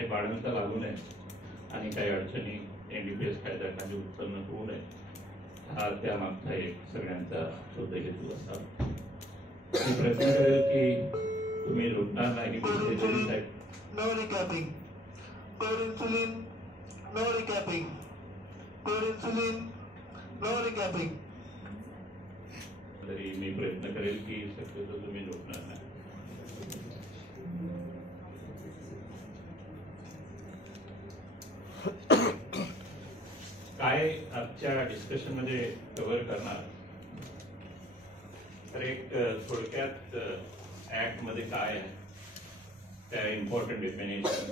हे बाळंता लागू नये आणि काही अडचणी NDPS कायद्याखाली उत्पन्न होऊ नये हा त्यामागचा एक सगळ्यांचा शोध हेतू असावा. मी प्रयत्न करेल की तुम्ही लुटणार नाही. No recapping. Per insulin, no recapping. Per insulin, no recapping. तरी मी प्रयत्न करेल की शक्यतो तुम्ही लुटणार नाही. काय आजच्या डिस्कशन मध्ये कव्हर करणार तर एक थोडक्यात ऍक्ट मध्ये काय आहे त्या important definition.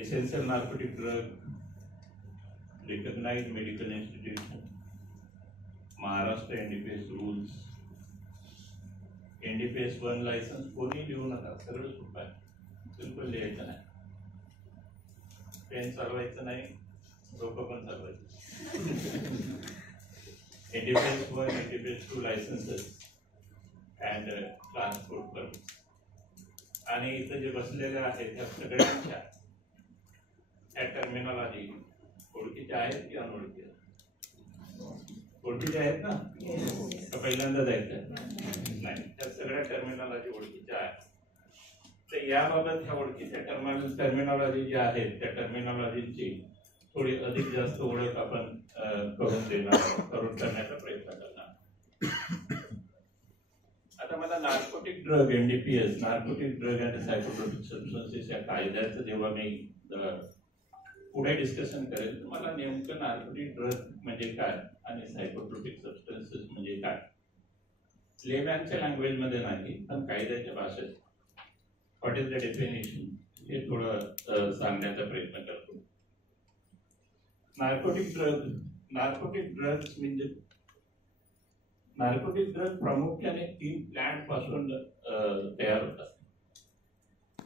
Essential narcotic drug, recognised medical institution, Maharashtra NDPS rules, NDPS 1 licence कोणी लिहू नका, सगळं सोपं आहे, बिलकुल लिहायचं नाही, पेन चालवायचं नाही, डोकं पण चालवायचं. NDPS 1, NDPS 2 licences and transport permit. आणि इथं जे बसलेले आहेत त्या सगळ्यांच्या त्या टर्मिनॉलॉजी ओळखीच्या आहेत की अनोळखी आहेत? ओळखीच्या आहेत ना? का पहिल्यांदा जायचं नाही? त्या सगळ्या टर्मिनॉलॉजी ओळखीच्या आहेत. तर याबाबत ह्या ओळखीच्या टर्मिनॉलॉजी जी आहेत त्या टर्मिनॉलॉजीची थोडी अधिक जास्त ओळख आपण करून करण्याचा प्रयत्न करणार. आता मला narcotic drug NDPS, narcotic drug and psychotropic substances या कायद्याचं जेव्हा मी पुढे डिस्कशन करेल तर मला नेमकं नार्कोटिक ड्रग म्हणजे काय आणि सायकोट्रोपिक सबस्टन्सेस म्हणजे काय, लेमॅनच्या लँग्वेज मध्ये नाही पण कायद्याच्या भाषेत व्हॉट इज द डेफिनेशन हे थोडं सांगण्याचा प्रयत्न करतो. नार्कोटिक ड्रग्स म्हणजे नार्कोटिक ड्रग प्रामुख्याने 3 प्लांट पासून तयार होतात.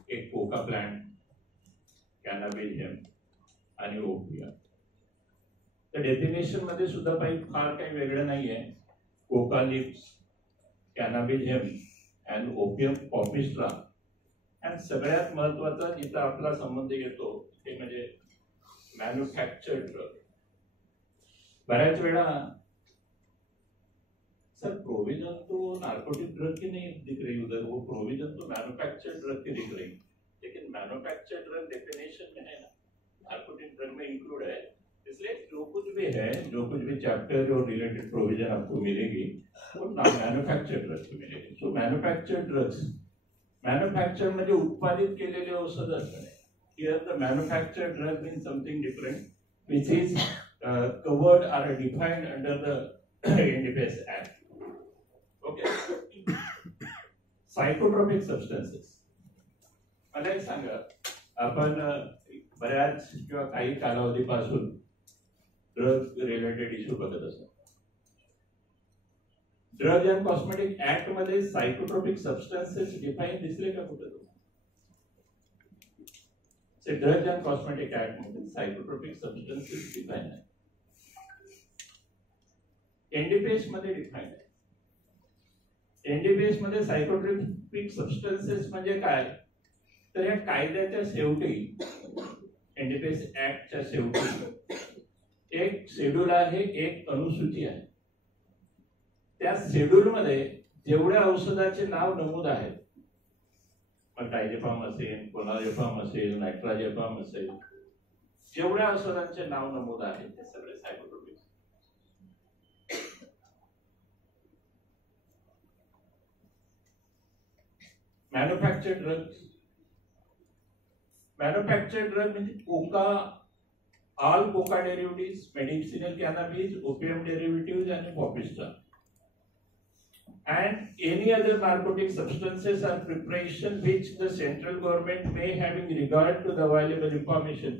एक कोका प्लांट, कॅनाबिस हेम्प आणि ओपियम. तर डेफिनेशन मध्ये सुद्धा फार काही वेगळं नाहीये. Coca leaves, cannabis hemp and opium poppy straw. आणि सगळ्यात महत्वाचा जिथं आपला संबंध येतो ते म्हणजे मॅन्युफॅक्चर्ड ड्रग. बऱ्याच वेळा सर प्रोविजन तो नार्कोटिक ड्रग की नहीं दिख रही उधर, वो प्रोविजन तो मैन्युफैक्चर्ड ड्रग की दिख रही, लेकिन मैन्युफैक्चर्ड ड्रग डेफिनेशन में है ना, नार्कोटिक ड्रग में इंक्लूड है. इसलिए जो कुछ भी है, जो कुछ भी चैप्टर और रिलेटेड प्रोविजन आपको मिलेगी वो मैन्युफैक्चर्ड ड्रग की मिलेगी. सो मैन्युफैक्चर्ड ड्रग्स, मैन्युफॅक्चर म्हणजे उत्पादित केलेले औषध असणे. Here the manufactured drug means something different which is covered or defined under the NDPS Act. Okay. Psychotropic substances. मला एक सांगा, आपण बऱ्याच किंवा काही कालावधीपासून ड्रग रिलेटेड इश्यू बघत असतो. ड्रग अँड कॉस्मेटिक ऍक्ट मध्ये सायकोट्रोपिक सबस्टन्सेस डिफाईन दिसले का कुठे? ड्रग अँड कॉस्मेटिक ऍक्ट मध्ये सायकोट्रोपिक सबस्टन्सेस डिफाईन आहे. NDPS मध्ये डिफाईन आहे. NDPS मध्ये सायकोट्रोपिक सबस्टन्सेस म्हणजे काय तर या कायद्याच्या शेवटी NDPS ऍक्टच्या शेवटी एक शेड्यूल आहे, एक अनुसूची आहे. त्या शेड्यूल मध्ये जेवढ्या औषधाचे नाव नमूद आहेत, मग डायजेपाम असेल, क्लोनाजेपाम असेल, नायट्राजेपाम असेल, जेवढ्या औषधांचे नाव नमूद आहेत ते सगळे सायकोट्रोपिक. मॅन्युफॅक्चर्ड ड्रग म्हणजे coca, all coca derivatives, medicinal cannabis, opium derivatives आणि poppy straw. And any other narcotic substances or preparation which the central government may have in regard to the available information.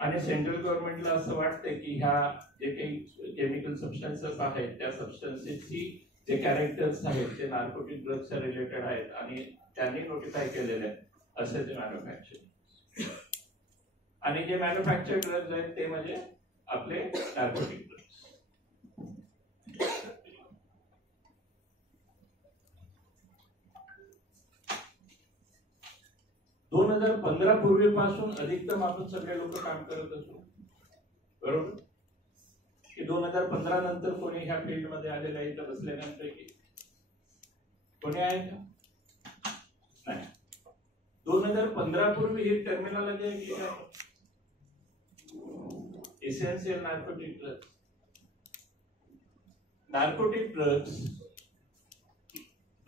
आणि central गव्हर्नमेंटला असं वाटतं की ह्या जे काही chemical substances आहेत त्या सबस्टन्सेसची जे कॅरेक्टर्स आहेत ते नार्कोटिक ड्रग्सच्या रिलेटेड आहेत आणि त्यांनी नोटिफाय केलेले आहेत असे ते मॅन्युफॅक्चर. आणि जे मॅन्युफॅक्चर ड्रग्स आहेत ते म्हणजे आपले नार्कोटिक ड्रग्स. 2015 पूर्वीपासून अधिकतम आपण सगळे लोक काम करत असतो, बरोबर? की 2015 नंतर कोणी ह्या फील्ड मध्ये आलेलं आहे तर बसलेल्यांपैकी कोणी आहे का? नाही. 2015 पूर्वी ही टर्मिनॉलॉजी ऐकली का? Essential narcotic drugs. Narcotic drugs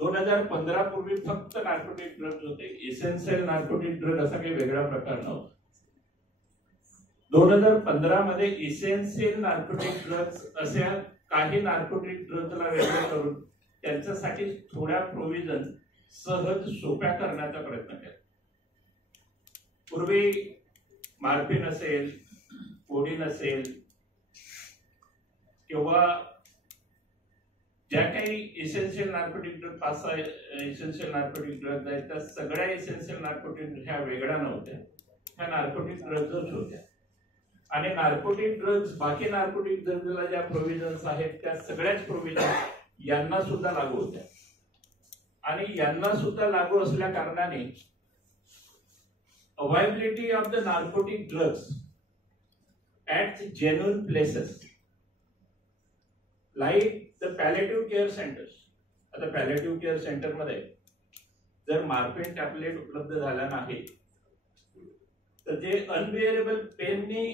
2015 पूर्वी फक्त नार्कोटिक ड्रग्स होते. एसेन्शियल नार्कोटिक ड्रग असा काही वेगळा प्रकार नव्हता. 2015 मध्ये एसेन्शियल नार्कोटिक ड्रग्स अशा काही नार्कोटिक ड्रग्सला वेगळं करून त्यांच्यासाठी थोड्या प्रोव्हिजन सहज सोप्या करण्याचा प्रयत्न केला. पूर्वी मॉर्फिन असेल, कोडीन असेल किंवा ज्या काही essential narcotic drug 5-6 essential narcotic drugs आहेत त्या सगळ्या एसेन्शियल नार्कोटिक ह्या वेगळ्या नव्हत्या, ह्या नार्कोटिक ड्रग्जच होत्या. आणि नार्कोटिक ड्रग्ज बाकी नार्कोटिक ड्रग्जला ज्या प्रोव्हिजन्स आहेत त्या सगळ्याच प्रोव्हिजन यांना सुद्धा लागू होत्या. आणि यांना सुद्धा लागू असल्या कारणाने availability of the narcotic drugs at genuine places like the palliative care centers. आता palliative care center मध्ये जर मॉर्फिन टॅबलेट उपलब्ध झाला नाही तर जे अनबिअरेबल पेननी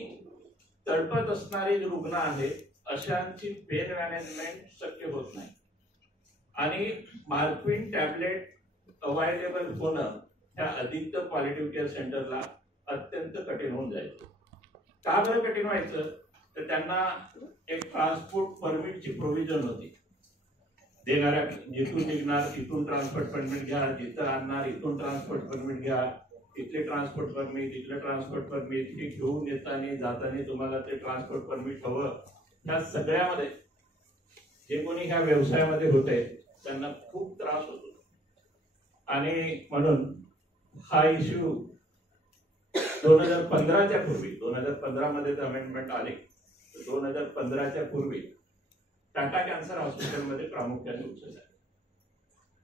तडपत असणारे रुग्ण आहेत अशांची पेन मॅनेजमेंट शक्य होत नाही. आणि मॉर्फिन टॅबलेट अवेलेबल होणं ह्या अधिकतम पॉलिटिव्ह केअर सेंटरला अत्यंत कठीण होऊन जायचं. का बरं कठीण व्हायचं? तर त्यांना एक ट्रान्सपोर्ट परमिटची प्रोव्हिजन होती. देणाऱ्या जिथून निघणार तिथून ट्रान्सपोर्ट परमिट घ्या, जिथं आणणार इथून ट्रान्सपोर्ट परमिट घ्या, तिथले ट्रान्सपोर्ट परमिट, तिथलं ट्रान्सपोर्ट परमिट, हे घेऊन येताना जाताना तुम्हाला ते ट्रान्सपोर्ट परमिट हवं. ह्या सगळ्यामध्ये जे कोणी ह्या व्यवसायामध्ये होते त्यांना खूप त्रास होतो. आणि म्हणून हा इश्यू 2015च्या पूर्वी, 2015 मध्ये अमेंडमेंट आले, 2015च्या पूर्वी टाटा कॅन्सर हॉस्पिटलमध्ये प्रामुख्याने उचलला.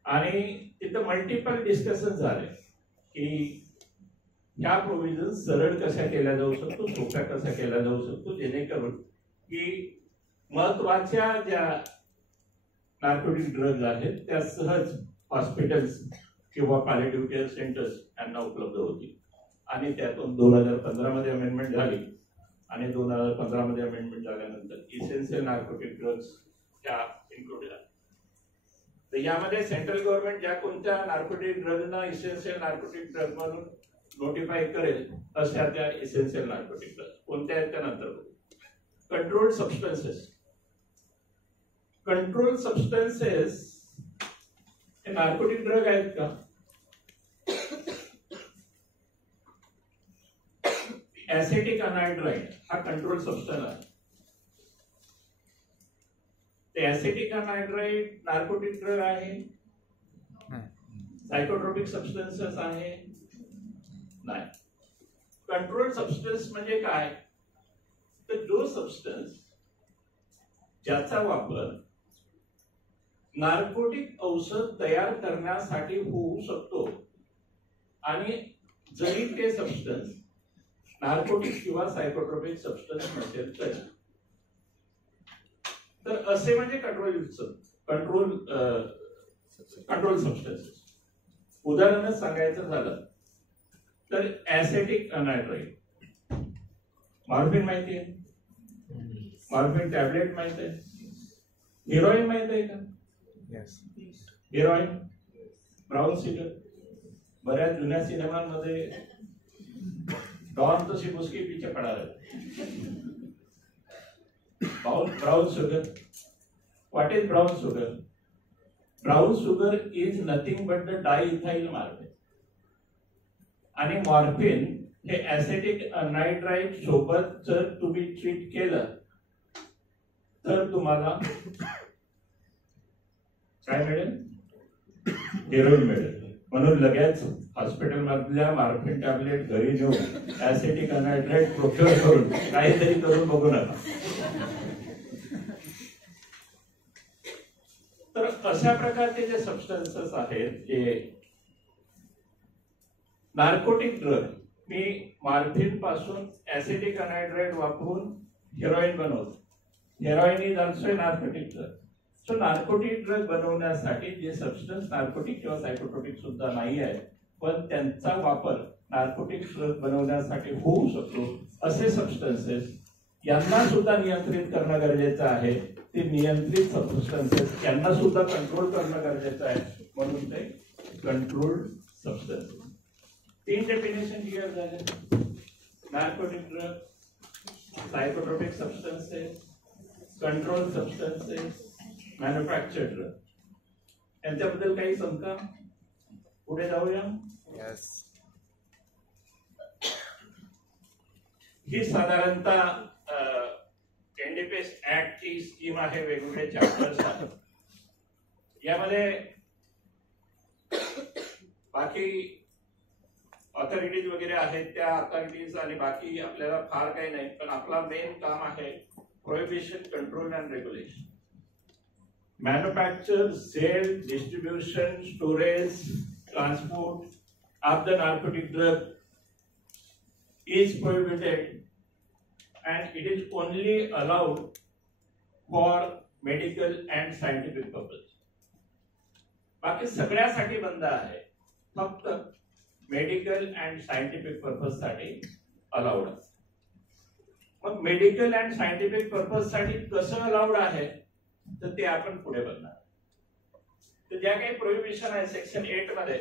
आणि तिथं मल्टिपल डिस्कशन झाले की ह्या प्रोव्हिजन सरळ कशा केल्या जाऊ शकतो, सोप्या कशा केल्या जाऊ शकतो, जेणेकरून की महत्वाच्या ज्या नार्कोटिक ड्रग्ज आहेत त्या सहज हॉस्पिटल्स किंवा पॅलिएटिव्ह केअर सेंटर्स यांना उपलब्ध होतील. आणि त्यातून 2015 मध्ये अमेंडमेंट झाली. आणि 2015 मध्ये अमेंडमेंट झाल्यानंतर इसेन्शियल नार्कोटिक ड्रग्स त्या इन्क्लूड झाल्या. तर यामध्ये सेंट्रल गव्हर्नमेंट ज्या कोणत्या नार्कोटिक ड्रग्जना इसेन्शियल नार्कोटिक ड्रग म्हणून नोटिफाय करेल अशा त्या इसेन्शियल नार्कोटिक ड्रग कोणत्या आहेत त्यानंतर. Controlled substances. कंट्रोल सबस्टन्सेस हे नार्कोटिक ड्रग आहेत का? ऍसिटिक अनायड्राइड हा कंट्रोल सबस्टन्स आहे. ते ऍसिटिक अनायड्राइड नार्कोटिक ड्रग आहे? सायकोट्रोपिक सबस्टन्सेस आहे? नाही. कंट्रोल सबस्टन्स म्हणजे काय? तर जो सबस्टन्स ज्याचा वापर नार्कोटिक औषध तयार करण्यासाठी होऊ शकतो आणि जरी ते सबस्टन्स नार्कोटिक किंवा सायकोट्रोपिक सबस्टन्स नसेल तर असे म्हणजे कंट्रोल सबस्टन्सेस. उदाहरणच सांगायचं झालं तर ऍसिटिक अनायड्राइड, मॉर्फिन माहिती आहे, मॉर्फिन टॅबलेट माहिती आहे, हिरोईन माहिती आहे का? हिरोईन, ब्राऊन शुगर, बऱ्याच जुन्या सिनेमांमध्ये डॉन तशी मुस्की पीछे पड़ा है. Brown sugar. What is brown sugar? Brown sugar is nothing but the diethyl morphine. आणि मॉर्फिन हे ऍसिटिक अनायड्राइड सोबत जर तुम्ही ट्रीट केलं तर तुम्हाला काय मिळेल? हिरोईन मिळेल. म्हणून लगेच हॉस्पिटल मधल्या मॉर्फिन टॅबलेट घरी घेऊन ऍसिटिक अनायड्राइड प्रोक्युअर करून काहीतरी करून बघू नका. तर अशा प्रकारचे जे सबस्टन्सेस आहेत जे नार्कोटिक ड्रग, मी मॉर्फिन पासून ऍसिटिक अनहायड्राइड वापरून हेरोईन बनवतो. Heroin is also narcotic drug. So narcotic drug बनवण्यासाठी जे सबस्टन्स नार्कोटिक किंवा सायकोट्रोपिक सुद्धा नाही आहे, पण त्यांचा वापर नार्कोटिक ड्रग बनवण्यासाठी होऊ शकतो असे सबस्टन्सेस यांना सुद्धा नियंत्रित करणं गरजेचं आहे. ते नियंत्रित सबस्टन्सेस यांना सुद्धा कंट्रोल करणं गरजेचं आहे, म्हणून ते कंट्रोल्ड सबस्टन्सेस. 3 डेफिनेशन क्लिअर झाले. Narcotic drug, psychotropic substances, control substances, manufactured drug. यांच्याबद्दल काही शंका? पुढे जाऊया. ही साधारणतः एनडीपीएस ऍक्ट ची स्कीम आहे. वेगवेगळे चॅप्टर्स आहेत यामध्ये. बाकी ऑथॉरिटीज वगैरे आहेत, त्या ऑथॉरिटीज आणि बाकी आपल्याला फार काही नाही, पण आपला मेन काम आहे prohibition, control and regulation. Manufacture, sale, distribution, storage, transport of the narcotic drug is prohibited and it is only allowed for medical and scientific purpose. बाकी सगळ्यासाठी बंद आहे, फक्त मेडिकल अँड सायंटिफिक पर्पज साठी अलाउड आहे. मग मेडिकल अँड सायंटिफिक पर्पज साठी कसं अलाउड आहे तर ते आपण पुढे बघणार. तर ज्या काही प्रोहिबिशन आहे सेक्शन 8 मध्ये,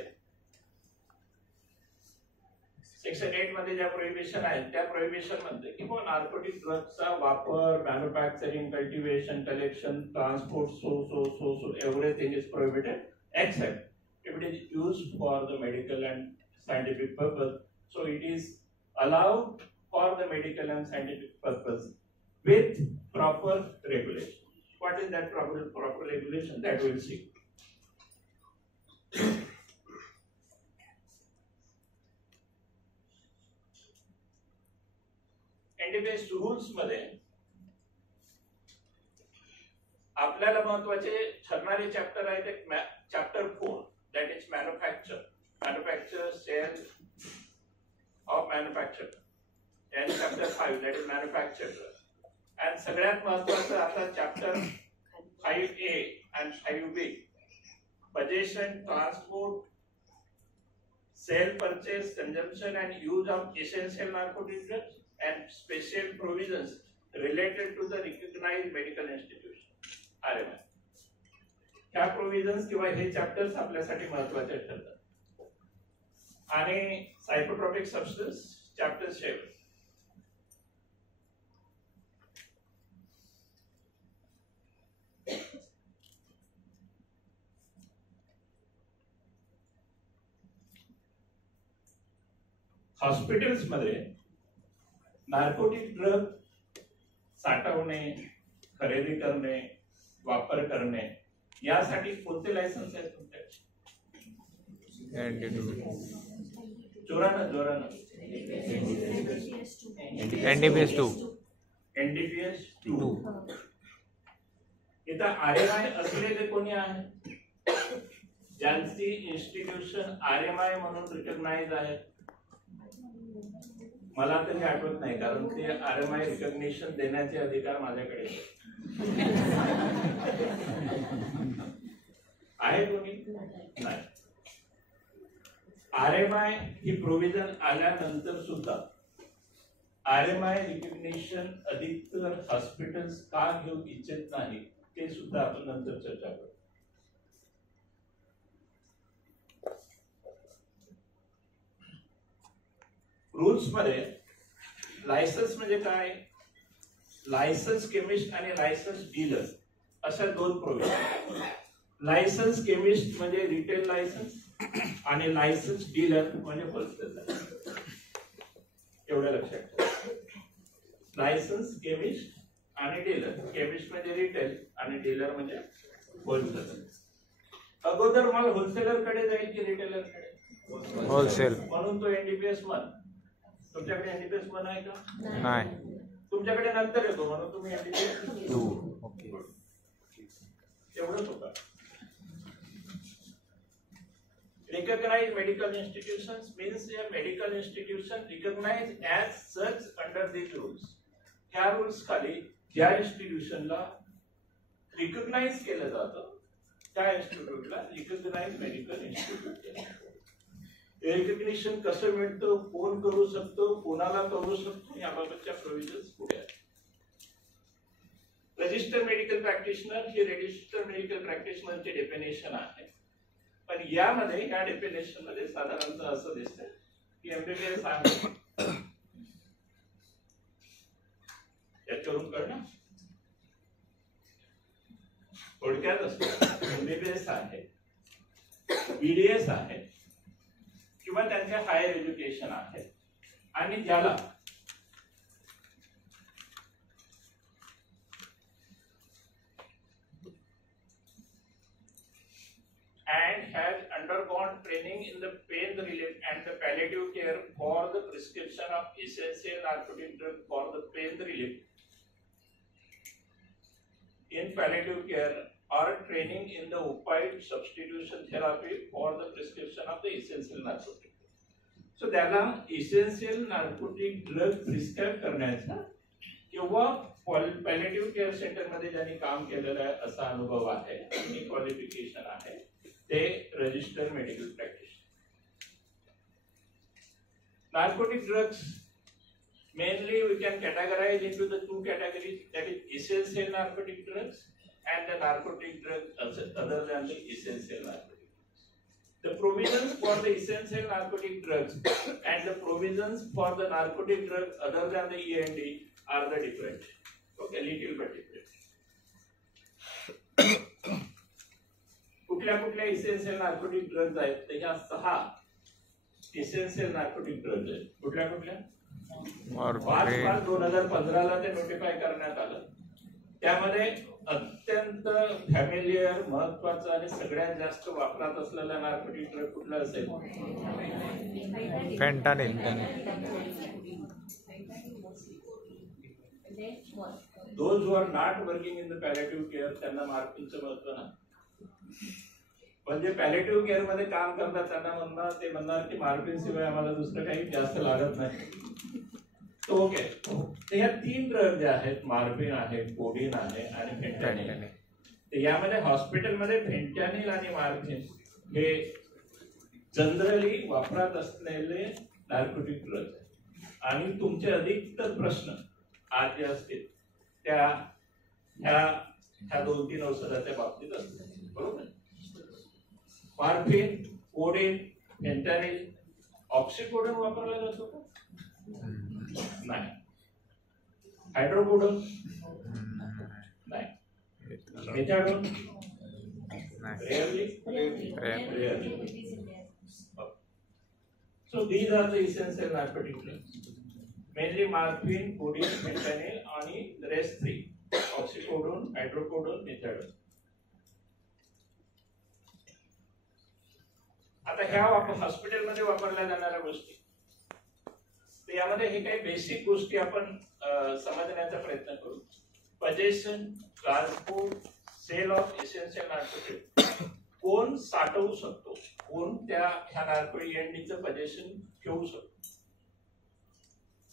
सेक्शन 8 मध्ये ज्या प्रोहिबिशन आहेत त्या प्रोहिबिशन मध्ये की नार्कोटिक ड्रग्सचा वापर, manufacturing, cultivation, collection, transport, so everything is prohibited except if it is used for the medical and scientific purpose. So it is allowed for the medical and scientific purpose with proper regulation. What is that proper regulation? That we'll see. NDPS rules मध्ये आपल्याला महत्वाचे ठरणारे chapter आहेत. एक chapter 4 that is manufacture, sale of manufacture, and chapter 5 that is manufactured. And सगळ्यात महत्वाचं आता chapter 5A and 5B possession, transport, sale, purchase, consumption and use of essential narcotic drugs and special provisions related to the recognized medical institution. RMI. ह्या provisions किंवा हे chapters आपल्यासाठी महत्वाचे ठरतात. आणि सायकोट्रोपिक सबस्टन्स चॅप्टर 7. हॉस्पिटल्स मध्ये नार्कोटिक ड्रग साठवणे, खरेदी करणे, वापर करणे यासाठी कोणते लायसन्स आहेत तुमच्याकडे? जोरानं एनडीपीएस 2. एनडीपीएस 2. इथं आरएमआय असलेले कोणी आहे ज्यांची इन्स्टिट्यूशन आरएमआय म्हणून रिकग्नाइज आहे? मला तरी आठवत नाही, कारण ते आरएमआय रिकग्निशन देण्याचे अधिकार माझ्याकडे आहे. कोणी नाही. आरएमआय ही प्रोव्हिजन आल्यानंतर सुद्धा आरएमआय रिकग्निशन अधिकतर हॉस्पिटल्स का घेऊ इच्छित नाही ते सुद्धा आपण नंतर चर्चा करू. रूल्स मध्ये लायसन्स म्हणजे काय? लायसन्स केमिस्ट आणि लायसन्स डीलर अशा 2 प्रोव्हिजन. लायसन्स केमिस्ट म्हणजे रिटेल लायसन्स आणि लायसन्स डीलर म्हणजे होलसेल लायसन्स. एवढं लक्षात ठेवा. लायसन्स केमिस्ट आणि डीलर. केमिस्ट म्हणजे रिटेल आणि डीलर म्हणजे होलसेलर. अगोदर माल होलसेलर कडे जाईल की रिटेलर कडे? होलसेल. म्हणून तो एनडीपीएस 1. तुमच्याकडे एनडीपीएस 1 आहे का? नाही. तुमच्याकडे नंतर येतो म्हणून तुम्ही एनडीपीएस 2. एवढंच होतं. recognized medical institutions means a medical institution recognized as such under these rules. ह्या rules खाली ज्या institutionला recognize केलं जातं त्या instituteला recognized medical institute केलं जातं. Recognition कसं मिळतं, कोण करू शकतो, कोणाला करू शकतो याबाबतच्या प्रोव्हिजन्स पुढे आहेत. रजिस्टर मेडिकल प्रॅक्टिशनर हे रजिस्टर मेडिकल प्रॅक्टिशनरचे डेफिनेशन आहे. पण यामध्ये या डेफिनेशन मध्ये साधारणतः असं दिसतं की एमबीबीएस आहे, याच्यावरून कळलं थोडक्यात असतं एमबीबीएस आहे, बीडीएस आहे किंवा त्यांचे हायर एज्युकेशन आहे आणि ज्याला and has undergone training in the pain relief and the palliative care for the prescription of essential narcotic drug for the pain relief in palliative care or training in the opioid substitution therapy for the prescription of the essential narcotic. So त्याला essential narcotic drug prescribe करण्याचा किंवा palliative care center मध्ये ज्यांनी काम केलेलं आहे असा अनुभव आहे आणि क्वालिफिकेशन आहे ते registered medical practitioner. Narcotic drugs mainly we can categorize into the two categories, that is essential narcotic drugs and the narcotic drugs other than the essential narcotic drugs. The provisions for the essential narcotic drugs and the provisions for the narcotic drugs other than the END are the different. Okay, little bit different. कुठल्या कुठल्या essential narcotic drugs आहेत त्याच्या 6 essential narcotic drugs आहेत. कुठल्या कुठल्या 5/5/2015 ला ते notify करण्यात आलं. त्यामध्ये अत्यंत फॅमिलियर महत्वाचं आणि सगळ्यात जास्त वापरात असलेला नार्कोटिक ड्रग कुठला असेल? Fentanyl. Those who are not working in the palliative care त्यांना मार्फिनचं महत्व ना. म्हणजे पॅलेटिव्ह केअर मध्ये काम करतात त्यांना ते म्हणणार की मार्फिन शिवाय आम्हाला दुसरं काही जास्त लागत नाही. ओके, तर ह्या 3 ड्रग जे आहेत मार्फिन आहे, कोडीन आहे आणि फेंटॅनिल. तर यामध्ये हॉस्पिटलमध्ये फेंटॅनिल आणि मार्फिन हे जनरली वापरात असलेले नार्कोटिक ड्रग आणि तुमचे अधिकतर प्रश्न आज जे असतील त्या ह्या 2-3 औषधाच्या बाबतीत असतील. बरोबर. मार्फिन, कोडीन, फेंटॅनिल, ऑक्सिकोडोन वापरला जातो का? नाही. हायड्रोकोडोन नाही. Methadone rarely. So these are the essential narcotic drugs. Mainly morphine, codeine, fentanyl आणि the rest 3. Oxycodone, hydrocodone, methadone. आता ह्या हॉस्पिटलमध्ये वापरल्या जाणाऱ्या गोष्टी, तर यामध्ये हे काही बेसिक गोष्टी आपण समजण्याचा प्रयत्न करू. Possession, transport, sale of essential narcotic. कोण साठवू शकतो, कोण ह्या नार्कोटिक एनडीचं पोजेशन ठेवू शकतो,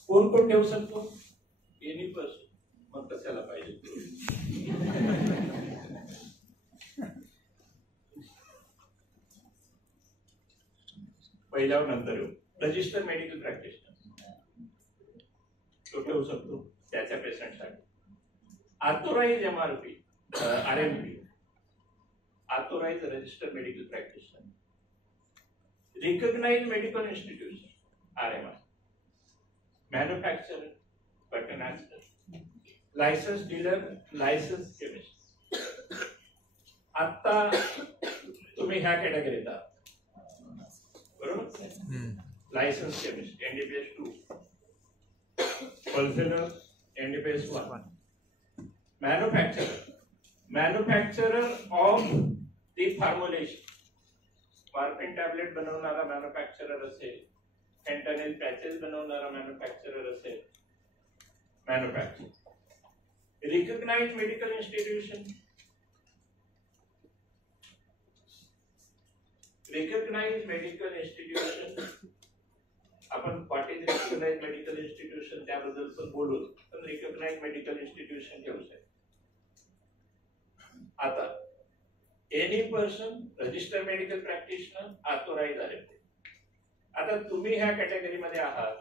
कोण कोण ठेवू शकतो? Any person. मग कशाला पाहिजे? पहिल्यावर नंतर येऊ. रजिस्टर्ड मेडिकल प्रॅक्टिशनर तो ठेवू शकतो त्याच्या पेशंटसाठी. Authorise MRP, RMP, authorise registered medical practitioner. Recognised medical institution, RMI. Manufacturer, pattern master, licence dealer, licence chemist. आता तुम्ही ह्या कॅटेगरीत आहात. बरोबर. Licence chemist NDPS 2, wholesaler NDPS 1. Manufacturer of the formulation. Morphine tablet बनवणारा मॅन्युफॅक्चरर असेल, फेंटॅनिल पॅचेस बनवणारा manufacturer असेल. Manufacture. Recognised medical institution, recognise medical institution, आपण what is recognise medical institution त्याबद्दल पण बोलू, पण रिकग्नाइज मेडिकल इन्स्टिट्यूशन घेऊ शकतो. आता any person register medical practitioner authorise आहे. आता तुम्ही ह्या कॅटेगरी मध्ये आहात,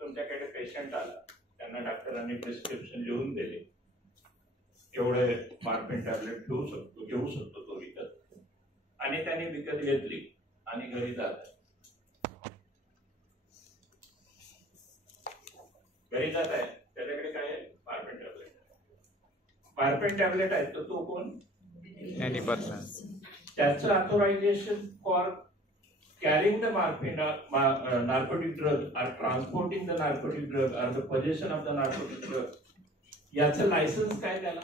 तुमच्याकडे पेशंट आला, त्यांना डॉक्टरांनी प्रिस्क्रिप्शन लिहून दिले, एवढे मॉर्फिन टॅबलेट घेऊ शकतो तो विकत, आणि त्याने विकत घेतली आणि घरी जात आहे, त्याच्याकडे काय आहे? मॉर्फिन टॅबलेट आहे, तर तो कोण? Any person. त्याचं authorisation for carrying the morphine, narcotic drug, or transporting the narcotic drug, or the possession of the narcotic drug, याचं लायसन्स काय त्याला?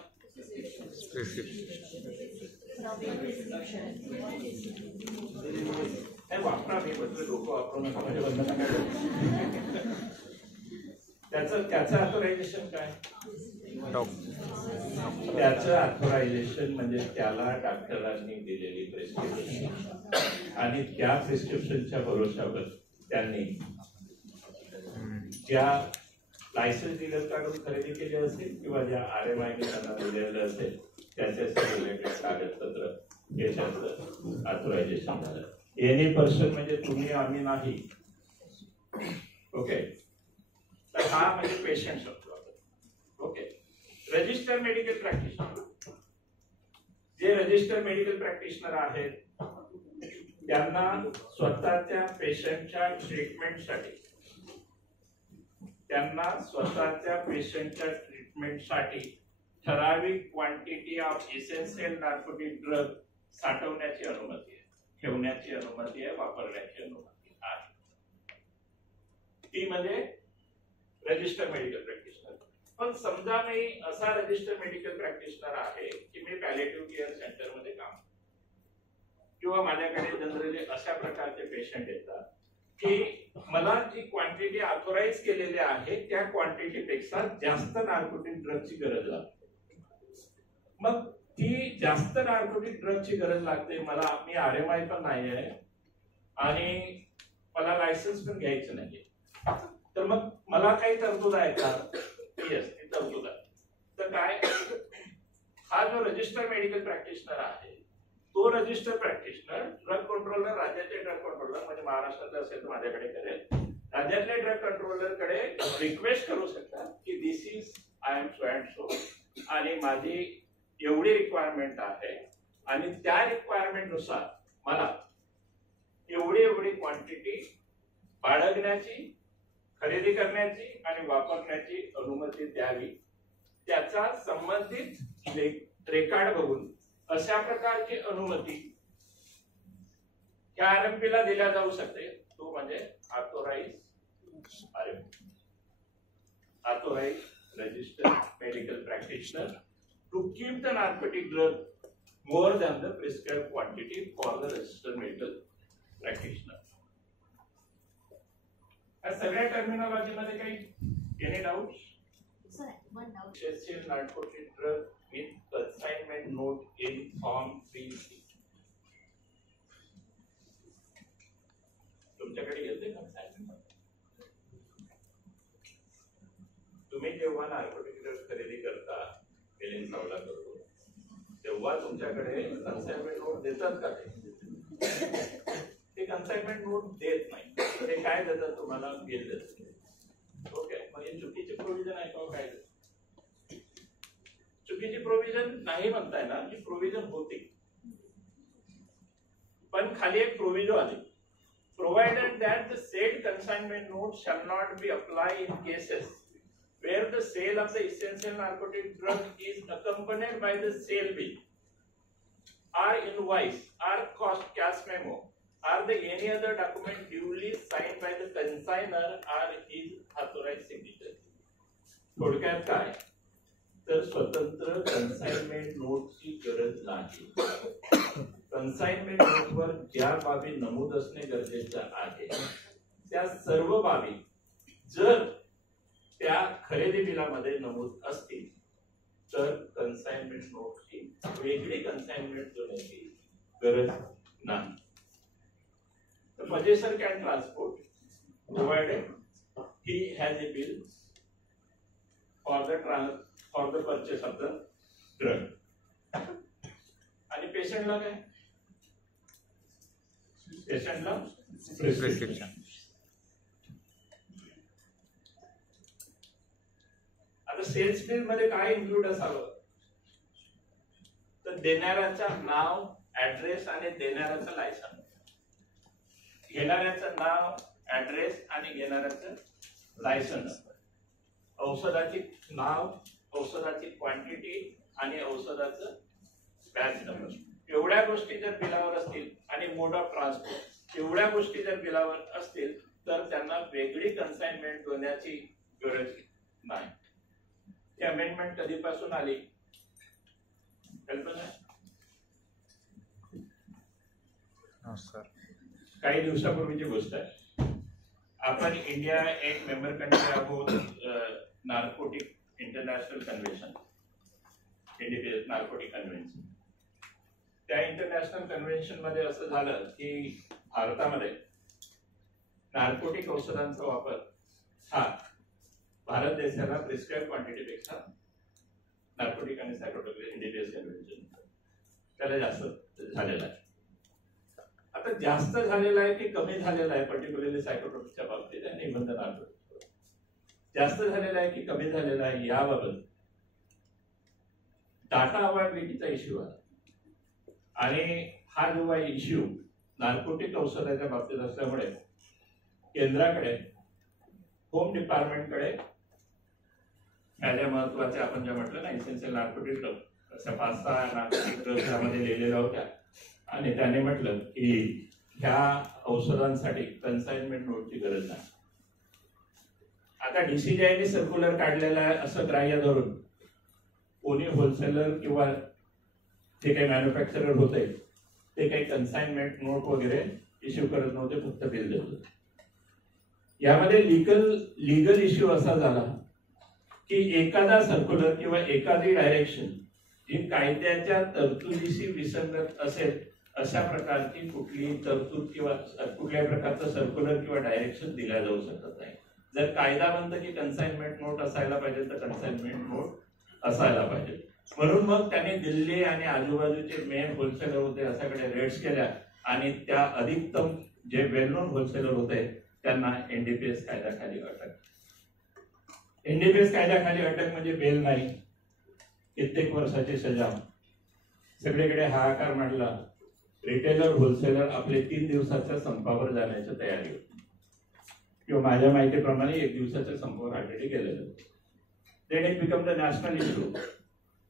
वापरा, मी म्हटलं डोकं वापरू नका, म्हणजे बंद नका. त्याचं ऑथोरायझेशन काय? त्याचं ऑथोरायझेशन म्हणजे त्याला डॉक्टरांनी दिलेली प्रिस्क्रिप्शन, आणि त्या प्रिस्क्रिप्शनच्या भरोशावर त्यांनी ज्या लायसन्स डीलर काढून खरेदी केली असेल किंवा ज्या RMI त्यांना दिलेलं असेल त्याच्याशी रिलेटेड कागदपत्र याच्याचं ऑथोरायझेशन झालं. एनी पर्सन म्हणजे तुम्ही आम्ही नाही. ओके, तर हा म्हणजे पेशंट शब्द. ओके, रजिस्टर मेडिकल प्रॅक्टिशनर, जे रजिस्टर मेडिकल प्रॅक्टिशनर आहेत त्यांना स्वतःच्या पेशंटच्या ट्रीटमेंटसाठी ठराविक quantity of essential narcotic drug साठवण्याची अनुमती आहे, ठेवण्याची अनुमती आहे, वापरण्याची अनुमती आहे. ती म्हणजे रजिस्टर मेडिकल प्रॅक्टिशनर. पण समजा मी असा रजिस्टर मेडिकल प्रॅक्टिशनर आहे की मी पॅलेटिव्ह केअर सेंटर मध्ये काम, किंवा माझ्याकडे जनरली अशा प्रकारचे पेशंट येतात की मला जी क्वांटिटी ऑथोराइज केलेली आहे त्या क्वांटिटी पेक्षा जास्त नार्कोटिक ड्रगची गरज लागते. मग ती जास्त नार्कोटिक ड्रगची गरज लागते, मी RMI पण नाही आहे आणि मला लायसन्स पण घ्यायचं नाहीये, तर मग मला काही तरतूद आहे का? येस, ती तरतूद आहे. तर काय, हा जो रजिस्टर मेडिकल प्रॅक्टिशनर आहे तो रजिस्टर प्रॅक्टिशनर ड्रग कंट्रोलर, राज्याचे ड्रग कंट्रोलर, म्हणजे महाराष्ट्रातले असेल तर माझ्याकडे करेल, राज्यातल्या ड्रग कंट्रोलर कडे रिक्वेस्ट करू शकतात की this is I am so and so, आणि माझी एवढी रिक्वायरमेंट आहे आणि त्या रिक्वायरमेंट नुसार मला एवढी क्वांटिटी बाळगण्याची, खरेदी करण्याची आणि वापरण्याची अनुमती द्यावी. त्याचा संबंधित रेकॉर्ड बघून अशा प्रकारची अनुमती या RMP ला दिल्या जाऊ शकते. तो म्हणजे authorise registered medical practitioner to keep the narcotic drug more than the prescribed quantity for the registered medical practitioner. या सगळ्या टर्मिनॉलॉजी मध्ये काही any doubts? Essential narcotic drug with consignment note in Form 3C. तुमच्याकडे येते consignment? तुम्ही जेव्हा narcotic drug खरेदी करता, बिलिंग सावला करतो, तेव्हा तुमच्याकडे कन्साइनमेंट नोट देतात का? ते कन्साइनमेंट नोट देत नाही. ते काय देतात तुम्हाला? बिल देतात. ओके, मग हे चुकीचे प्रोव्हिजन आहे का? काय चुकीची प्रोव्हिजन नाही म्हणताय ना, जी प्रोव्हिजन होती, पण खाली एक प्रोव्हिजन आली, provided that the said consignment note shall not be applied in cases where the sale of the essential narcotic drug is accompanied by the sale bill or invoice or cost cash memo or the any other document duly signed by the consignor or his authorized signature. थोडक्यात काय, तर स्वतंत्र consignment नोटची गरज नाही. Consignment नोटवर ज्या बाबी नमूद असणे गरजेचं आहे त्या सर्व बाबी जर त्या खरेदी बिलामध्ये नमूद असतील तर कन्साइनमेंट नोटची वेगळी कन्साइनमेंट देण्याची गरज नाही. The purchaser can transport provided he has a bill for the purchase of the drug. आणि पेशंटला काय? पेशंटला प्रिस्क्रिप्शन. आता सेल्स बिल मध्ये काय इन्क्लूड असावं? तर देणाऱ्याचं नाव, ऍड्रेस आणि देणाऱ्याचं लायसन. घेणाऱ्याचं नाव, ऍड्रेस आणि घेणाऱ्याचं लायसन. औषधाची नाव, औषधाची क्वांटिटी आणि औषधाचं बॅच नंबर. एवढ्या गोष्टी जर बिलावर असतील आणि मोड ऑफ ट्रान्सपोर्ट एवढ्या गोष्टी जर बिलावर असतील तर त्यांना वेगळी कन्साइनमेंट देण्याची गरज नाही. ही अमेंडमेंट कधीपासून आली? कल्पना? सर काही दिवसापूर्वीची गोष्ट आहे. आपण इंडिया एक मेंबर कंट्री आहोत narcotic international convention, NDPS narcotic convention. त्या इंटरनॅशनल कन्व्हेन्शन मध्ये असं झालं की भारतामध्ये नार्कोटिक औषधांचा वापर हा भारत देशाला प्रिस्क्राईब क्वांटिटीपेक्षा नार्कोटिक आणि सायकोट्रॉपिक NDPS कन्व्हेन्शन त्याला जास्त झालेला आहे. आता जास्त झालेला आहे की कमी झालेला आहे? पर्टिक्युलरली सायकोट्रॉपिकच्या बाबतीत आणि निबंध नार्कोटिक जास्त झालेला आहे की कमी झालेला आहे याबाबत डाटा अवेलेबिलिटीचा इश्यू आहे. आणि हा जो काही इश्यू नार्कोटिक औषधाच्या बाबतीत असल्यामुळे केंद्राकडे, होम डिपार्टमेंटकडे ज्या महत्वाच्या आपण ज्या म्हटलं ना इसेन्शियल नार्कोटिक ड्रग, अशा 5-6 नार्कोटिक ड्रग त्यामध्ये लिहिलेल्या होत्या आणि त्याने म्हटलं की ह्या औषधांसाठी कन्साइनमेंट नोटची गरज नाही. आता DCGI सर्क्युलर काढलेला आहे असं ग्राह्य धरून कोणी होलसेलर किंवा जे काही मॅन्युफॅक्चरर होते ते काही कन्साइनमेंट नोट वगैरे इश्यू करत नव्हते, फक्त बिल देत होते. यामध्ये लीगल इश्यू असा झाला की एखादा सर्क्युलर किंवा एखादी डायरेक्शन जी कायद्याच्या तरतुदीशी विसंगत असेल अशा प्रकारची कुठलीही तरतूद किंवा कुठल्याही प्रकारचं सर्क्युलर किंवा डायरेक्शन दिल्या जाऊ शकत नाही. जर कायदा म्हणतो की कन्साइनमेंट नोट असायला पाहिजे तर कन्साइनमेंट नोट असायला पाहिजे. म्हणून मग त्याने दिल्ली आणि आजूबाजूचे मेन होलसेलर होते अशाकडे रेड्स केल्या आणि त्या अधिकतम जे वेल नोन होलसेलर होते त्यांना NDPS कायद्याखाली अटक. NDPS कायद्याखाली अटक म्हणजे बेल नाही, कित्येक वर्षाची सजा. सगळीकडे हाहाकार मांडला. रिटेलर होलसेलर आपले 3 दिवसाच्या संपावर जाण्याची तयारी होती किंवा माझ्या माहितीप्रमाणे 1 दिवसाच्या संपावर ऑलरेडी गेलेलं होतं. Then it became the national issue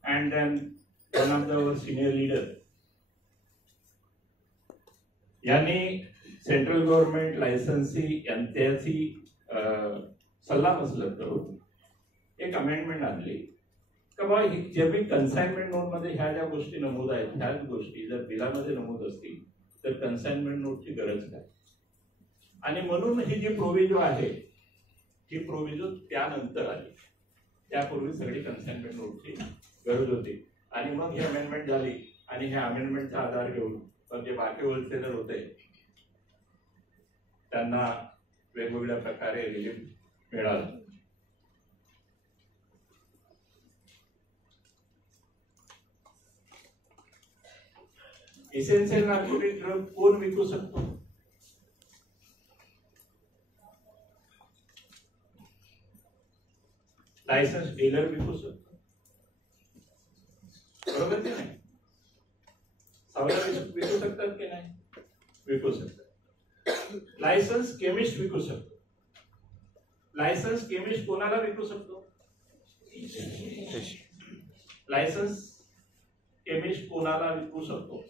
and then one of our senior leader यांनी सेंट्रल गव्हर्नमेंट लायसन्सी यांच्याशी सल्लामसलत करून एक अमेंडमेंट आणली का बा जे मी कन्साइनमेंट नोट मध्ये ह्या ज्या गोष्टी नमूद आहेत ह्याच गोष्टी जर बिलामध्ये नमूद असतील तर कन्साइनमेंट नोटची गरज काय. आणि म्हणून ही जी प्रोव्हिजो आहे ही प्रोव्हिजो त्यानंतर आली. त्यापूर्वी सगळी कन्साइनमेंट नोटची गरज होती आणि मग ही अमेंडमेंट झाली आणि ह्या अमेंडमेंटचा आधार घेऊन पण जे बाकी होलसेलर होते त्यांना वेगवेगळ्या प्रकारे रिलीफ मिळाला. इसेन्शियल नार्कोटिक ड्रग कोण विकू शकतो? लायसन्स डीलर विकू शकतो, बरोबर की नाही? सवलत विकू शकतात की नाही? विकू शकतात. लायसन्स केमिस्ट विकू शकतो. लायसन्स केमिस्ट कोणाला विकू शकतो? लायसन्स केमिस्ट कोणाला विकू शकतो?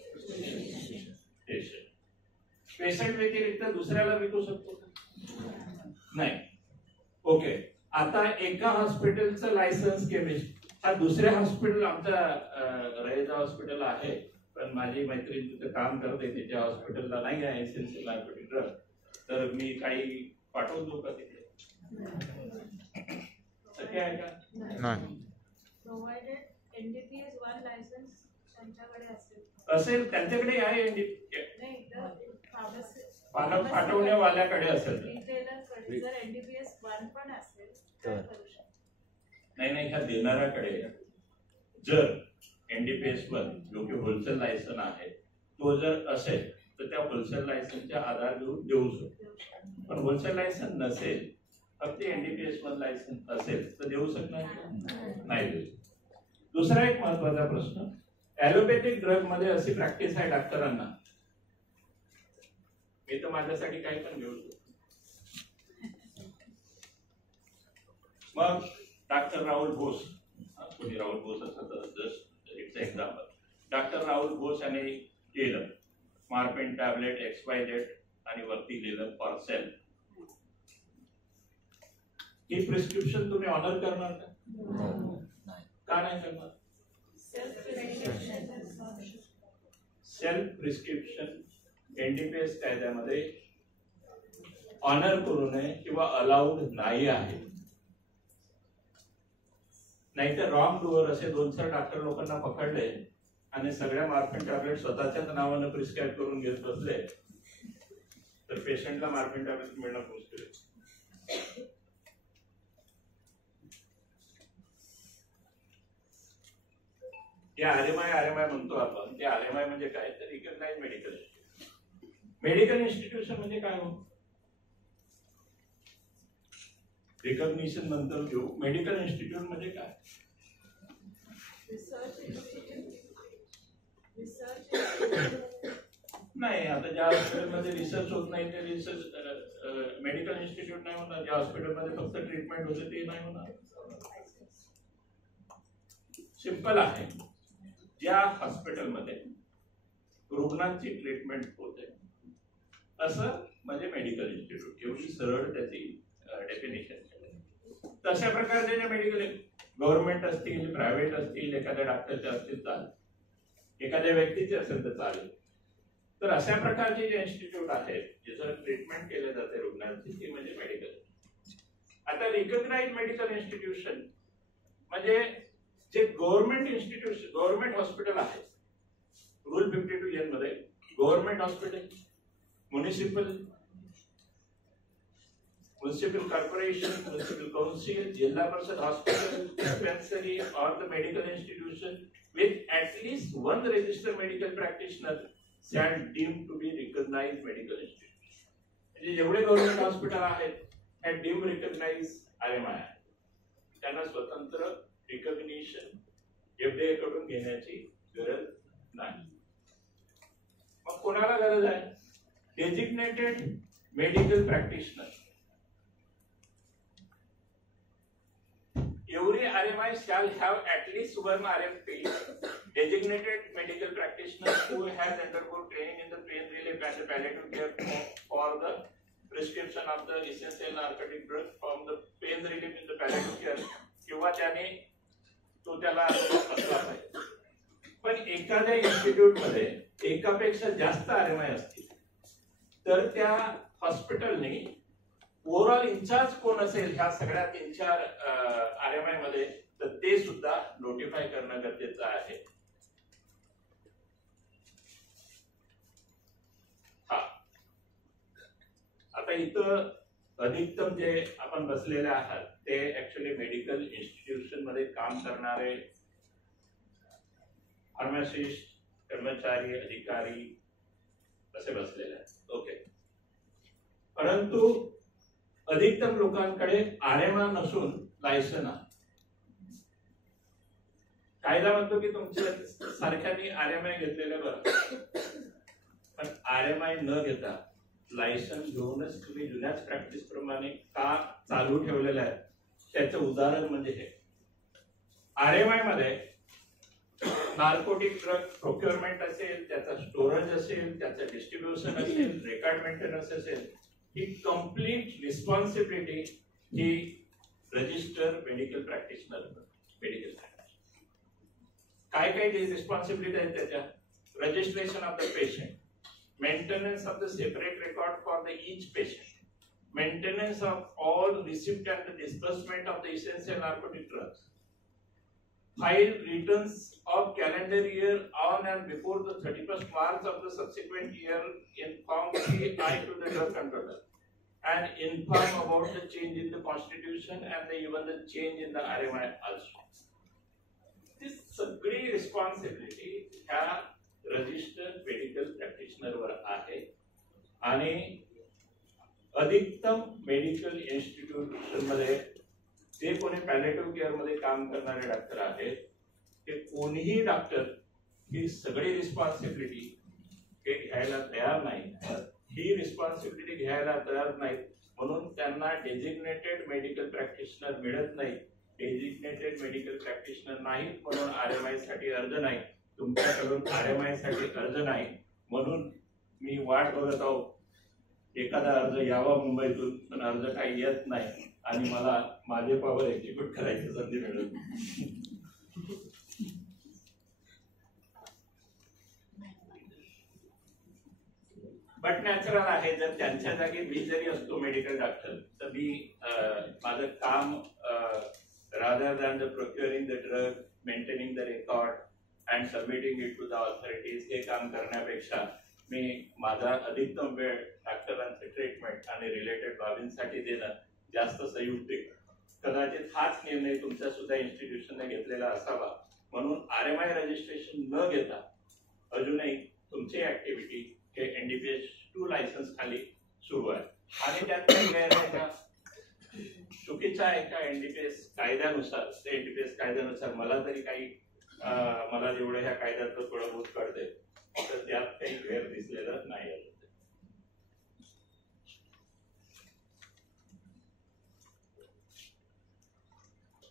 पेशंट व्यतिरिक्त दुसऱ्याला विकू शकतो नाही. ओके, आता एका हॉस्पिटलचं लायसन्स केमिस्ट हा दुसऱ्या हॉस्पिटल, आमच्या रयजा हॉस्पिटल आहे पण माझी मैत्रीण तिथे काम करते, तिच्या हॉस्पिटलला नाही आहे एसेन्शियल नार्कोटिक ड्रग, तर मी काही पाठवून देऊ का तिथे? शक्य आहे का? नाही. प्रोव्हाइडेड NDPS 1 लायसन्स त्यांच्याकडे असेल असेल, त्यांच्याकडे आहे नाही तर फार्मसी पाठवण्यावाल्याकडे असेल तर. रिटेलरकडे जर NDPS 1 पण असेल तर करू शकतो. नाही ह्या देणाऱ्याकडे जर NDPS 1 जो की होलसेल लायसन आहे तो जर असेल तर त्या होलसेल लायसनच्या आधार घेऊन देऊ शकतो. पण होलसेल लायसन नसेल फक्त NDPS 1 लायसन असेल तर देऊ शकणार नाही देऊ. दुसरा एक महत्वाचा प्रश्न, ॲलोपॅथिक ड्रग मध्ये अशी प्रॅक्टिस आहे डॉक्टरांना, मी तर माझ्यासाठी काही पण घेऊ शकतो. मग डॉक्टर राहुल बोस, कोणी राहुल बोस असं तर just it's example, doctor Rahul Bose यांनी केलं मार्पेन टॅबलेट XYZ आणि वरती लिहिलं फॉर सेल. ही प्रिस्क्रिप्शन तुम्ही ऑनर करणार का नाही करणार? सेल्फ प्रिस्क्रिप्शन NDPS कायद्यामध्ये ऑनर करू नये किंवा अलाउड नाही आहे. नाहीतर रॉंग डुअर असे 2-4 डॉक्टर लोकांना पकडले आणि सगळ्या मार्फिन टॅबलेट स्वतःच्याच नावानं प्रिस्क्राईब करून घेत बसले तर पेशंटला मार्फिन टॅबलेट मिळणं मुश्किल आहे. ते RMI म्हणतो आपण, ते RMI म्हणजे काय तर recognise medical institution. Medical institution म्हणजे काय हो? रिकग्निशन नंतर घेऊ. मेडिकल इन्स्टिट्यूट म्हणजे काय? नाही, आता ज्या हॉस्पिटलमध्ये रिसर्च होत नाही ते रिसर्च मेडिकल इन्स्टिट्यूट नाही होणार. ज्या हॉस्पिटलमध्ये फक्त ट्रीटमेंट होते ते नाही होणार. सिंपल आहे, ज्या हॉस्पिटलमध्ये रुग्णांची ट्रीटमेंट होते असं म्हणजे मेडिकल इन्स्टिट्यूट. एवढी सरळ त्याची डेफिनेशन. तशा प्रकारचे जे मेडिकल गव्हर्नमेंट असतील, प्रायव्हेट असतील, एखाद्या डॉक्टरचे असतील चालेल, एखाद्या व्यक्तीचे असेल तर चालेल. तर अशा प्रकारचे जे इन्स्टिट्यूट आहेत ज्याचं ट्रीटमेंट केले जाते रुग्णांची ते म्हणजे मेडिकल. आता रिकग्नाइज मेडिकल इन्स्टिट्यूशन म्हणजे जे गव्हर्नमेंट इन्स्टिट्यूशन, गव्हर्नमेंट हॉस्पिटल आहे. रूल 52N मध्ये government hospital, municipal corporation, municipal council, जिल्हा परिषद हॉस्पिटल, डिस्पेन्सरी और the medical institution with at least one registered medical practitioner shall deemed to be recognized medical institution. म्हणजे जेवढे government hospital आहेत हे dim recognise RMI आहे. त्यांना स्वतंत्र रिकग्निशन FDA कडून घेण्याची गरज नाही. मग कोणाला गरज आहे? Designated medical practitioner. Every RMI shall have at least one RMP, designated medical practitioner who has undergone training in the pain relief and the palliative care for the prescription of the essential narcotic drug from the pain relief in the palliative care. किंवा त्याने तो त्याला असला पाहिजे. पण एखाद्या institute मध्ये एकापेक्षा जास्त RMI असतील तर त्या हॉस्पिटलने ओव्हरऑल इन्चार्ज कोण असेल ह्या सगळ्या 3-4 RMI मध्ये तर ते सुद्धा नोटिफाय करणं गरजेचं आहे. हा आता इथं अधिकतम जे आपण बसलेले आहात ते ऍक्च्युअली मेडिकल इन्स्टिट्यूशन मध्ये काम करणारे फार्मासिस्ट, कर्मचारी, अधिकारी असे बसलेले आहेत. ओके, परंतु अधिकतम लोकांकडे RMI नसून लायसन आहे. कायदा म्हणतो की तुमच्या सारख्यांनी RMI घेतलेलं बरं, पण RMI न घेता लायसन घेऊनच तुम्ही जुन्याच प्रॅक्टिस प्रमाणे का चालू ठेवलेलं आहे त्याचं उदाहरण म्हणजे हे. RMI मध्ये नार्कोटिक ड्रग प्रोक्युअरमेंट असेल, त्याचा स्टोरेज असेल, त्याचं डिस्ट्रीब्युशन असेल, रेकॉर्ड मेंटेनन्स असेल, ही कंप्लीट रिस्पॉन्सिबिलिटी ही रजिस्टर मेडिकल प्रॅक्टिशनर मेडिकल काय काय रिस्पॉन्सिबिलिटी आहेत त्याच्या? Registration of the patient, maintenance of the separate record for the each patient, maintenance of all receipt and the disbursement of the essential narcotic drugs, file returns of calendar year on and before the 31st March of the subsequent year in Form 3I to the drug controller and inform about the change in the constitution and even the change in the RMI also. This सगळी responsibility ह्या registered medical practitioner वर आहे आणि अधिकतम medical institution मध्ये जे कोणी palliative care मध्ये काम करणारे डॉक्टर आहेत ते कोणीही डॉक्टर ही सगळी रिस्पॉन्सिबिलिटी हे घ्यायला तयार नाही. ही रिस्पॉन्सिबिलिटी घ्यायला तयार नाहीत म्हणून त्यांना डेझिग्नेटेड मेडिकल प्रॅक्टिशनर मिळत नाही. डेझिग्नेटेड मेडिकल प्रॅक्टिशनर नाही म्हणून RMI साठी अर्ज नाही. तुमच्याकडून RMI साठी अर्ज नाही म्हणून मी वाट बघत आहो एखादा अर्ज यावा मुंबईतून, पण अर्ज काही येत नाही आणि मला माझे पॉवर एक्झिक्यूट करायची संधी मिळत नाही. बट नॅचरल आहे जर त्यांच्या जागी मी जरी असतो मेडिकल डॉक्टर तर मी माझं काम rather than the procuring the drug, maintaining the record and submitting it to the authorities हे काम करण्यापेक्षा मी माझा अधिकतम वेळ डॉक्टरांचे ट्रीटमेंट आणि रिलेटेड बाबींसाठी देणं जास्त संयुक्तिक. कदाचित हाच निर्णय तुमच्या सुद्धा इन्स्टिट्यूशनने घेतलेला असावा म्हणून RMI रजिस्ट्रेशन न घेता अजूनही तुमची ऍक्टिव्हिटी हे NDPS 2 लायसन्स खाली सुरू आहे आणि त्यात काही गैर आहे का, चुकीचा आहे का NDPS कायद्यानुसार? ते NDPS कायद्यानुसार मला तरी काही मला जेवढं ह्या कायद्याचं थोडं बहुत कळते तर त्यात काही गैर दिसलेलं नाही.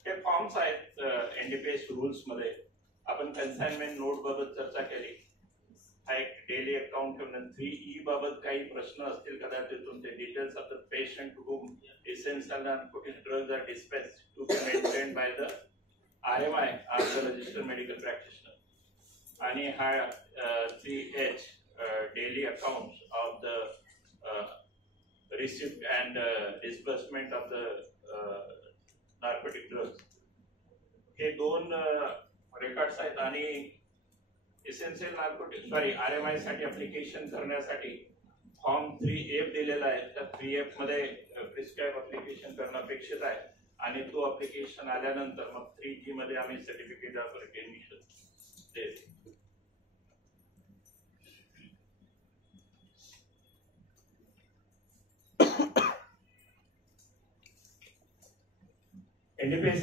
हे फॉर्म्स आहेत NDPS रूल्स मध्ये. आपण कन्साइनमेंट नोट बाबत चर्चा केली. हा एक डेली अकाउंट ठेवणं. 3E बाबत काही प्रश्न असतील कदाचित तुमचे. Details of the patient whom essential narcotic drugs are dispensed to be maintained by the RMI or the registered medical practitioner. आणि हा 3H daily accounts of the receipt and disbursement of the narcotic drugs. हे दोन records आहेत आणि essential narcotic RMI साठी application करण्यासाठी form 3F दिलेला आहे. त्या 3F मध्ये प्रिस्क्राइब अप्लिकेशन करणं अपेक्षित आहे आणि तो अप्लिकेशन आल्यानंतर मग 3G मध्ये आम्ही सर्टिफिकेट ऑफ रिकग्निशन देतो. NDPS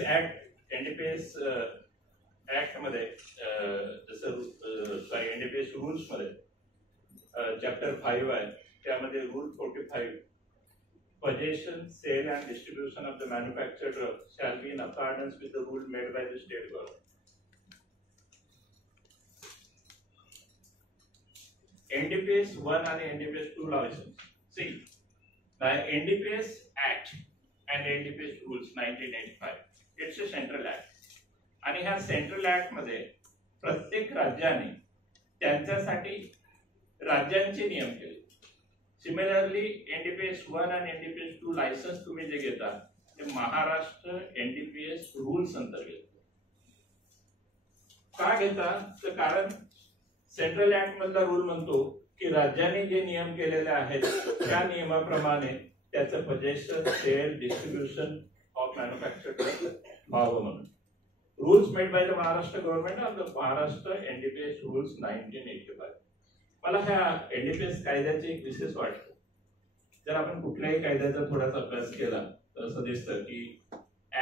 ऍक्ट मध्ये जसं NDPS रूल्स मध्ये चॅप्टर 5 आहे त्यामध्ये rule 45 possession, sale and distribution of the manufactured drug shall be in accordance with the rule made by the state government. NDPS 1 and NDPS 2 license. See, the NDPS Act and NDPS rules 1985. It's a central act. आणि ह्या central act मध्ये प्रत्येक राज्याने त्यांच्यासाठी राज्यांचे नियम केले. Similarly NDPS 1 आणि NDPS 2 लायसन्स तुम्ही जे घेता ते महाराष्ट्र NDPS रूल्स अंतर्गत का घेता तर कारण सेंट्रल ऍक्ट मधला रूल म्हणतो की राज्यांनी जे नियम केलेले आहेत त्या नियमाप्रमाणे त्याचं possession, sale, distribution of manufactured व्हावं म्हणून. Rules made by the Maharashtra government of the Maharashtra NDPS rules 1985. मला ह्या NDPS कायद्याचे एक विशेष वाटतं. जर आपण कुठल्याही कायद्याचा थोडासा अभ्यास केला तर असं दिसतं की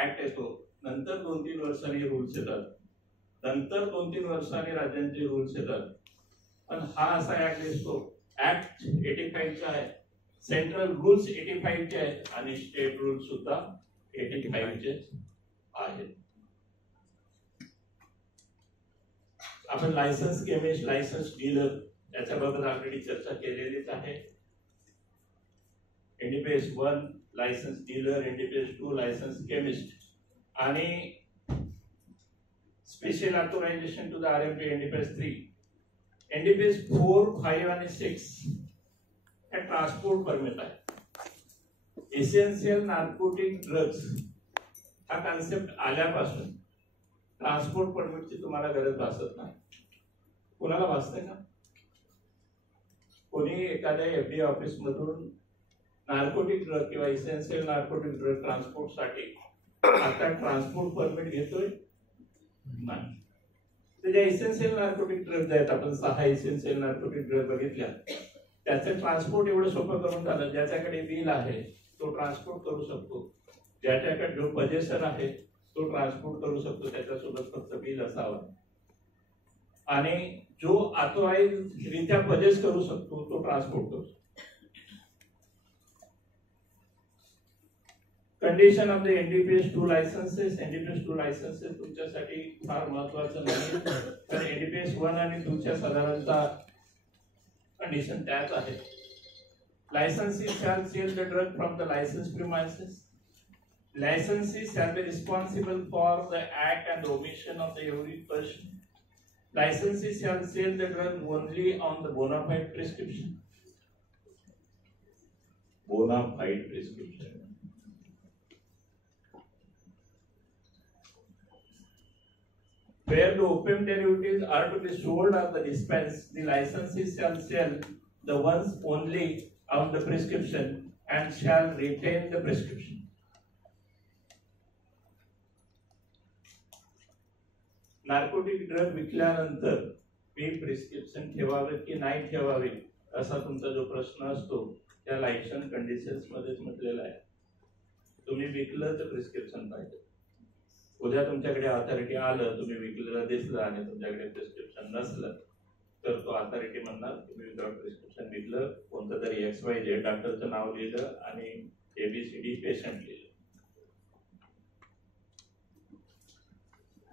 ऍक्ट येतो, नंतर 2-3 वर्षांनी रूल्स येतात, नंतर 2-3 वर्षांनी राज्यांचे रूल्स येतात. पण हा असा ऍक्ट दिसतो ऍक्ट 85 चा आहे, सेंट्रल रूल्स 85 चे आहेत आणि स्टेट रूल्स सुद्धा 85 चे आहेत. आपण लायसन्स केमिस्ट, लायसन्स डीलर याच्याबाबत ऑलरेडी चर्चा केलेलीच आहे. NDPS 1 licence dealer, NDPS 2 licence chemist आणि special authorisation to the RMP NDPS 3. NDPS 4, 5 आणि 6 हे ट्रान्सपोर्ट परमिट आहे. एसेन्शियल नार्कोटिक ड्रग्स हा कॉन्सेप्ट आल्यापासून ट्रान्सपोर्ट परमिटची तुम्हाला गरज भासत नाही. कोणाला भासते का? कोणी एखाद्या एफडीए ऑफिस मधून नार्कोटिक ड्रग किंवा इसेन्शियल नार्कोटिक ड्रग ट्रान्सपोर्ट साठी आता ट्रान्सपोर्ट परमिट घेतोय? नाही. तर ज्या इसेन्शियल नार्कोटिक ड्रग्ज आहेत, आपण 6 इसेन्शियल नार्कोटिक ड्रग बघितल्या, त्याचं ट्रान्सपोर्ट एवढं सोपं करून झालं. ज्याच्याकडे बिल आहे तो ट्रान्सपोर्ट करू शकतो, ज्याच्याकडे जो पजेशन आहे तो ट्रान्सपोर्ट करू शकतो, त्याच्यासोबत फक्त बिल असावं. आणि जो ऑथोराइज रित्या पजेस करू शकतो तो ट्रान्सपोर्ट करू शकतो. Condition of the NDPS 2 licences. NDPS 2 licences तुमच्यासाठी फार महत्वाचं नाही, कारण एनडीपीएस 1 आणि 2 च्या साधारणतः कंडिशन त्याच आहे. Licensee shall sell the drug from the licensed premises. Licensee shall be responsible for the act and the omission of the every person. Licensee shall sell the drug only on the bona fide prescription. Bona fide prescription. Where the opium derivatives are to be sold or the dispensed, the licensee shall sell the ones only on the prescription and shall retain the prescription. Narcotic drug विकल्यानंतर मी prescription ठेवावे की नाही ठेवावे असा तुमचा जो प्रश्न असतो त्या लायसन कंडिशन्स मध्येच म्हटलेला आहे. तुम्ही विकलं तर प्रिस्क्रिप्शन पाहिजे. उद्या तुमच्याकडे ऑथॉरिटी आलं, तुम्ही विकलेलं दिसलं आणि तुमच्याकडे प्रिस्क्रिप्शन नसलं तर तो ऑथॉरिटी म्हणणार तुम्ही विदाउट प्रिस्क्रिप्शन विकलं. कोणतं तरी XYZ डॉक्टरचं नाव लिहिलं आणि ABCD पेशंट लिहिलं.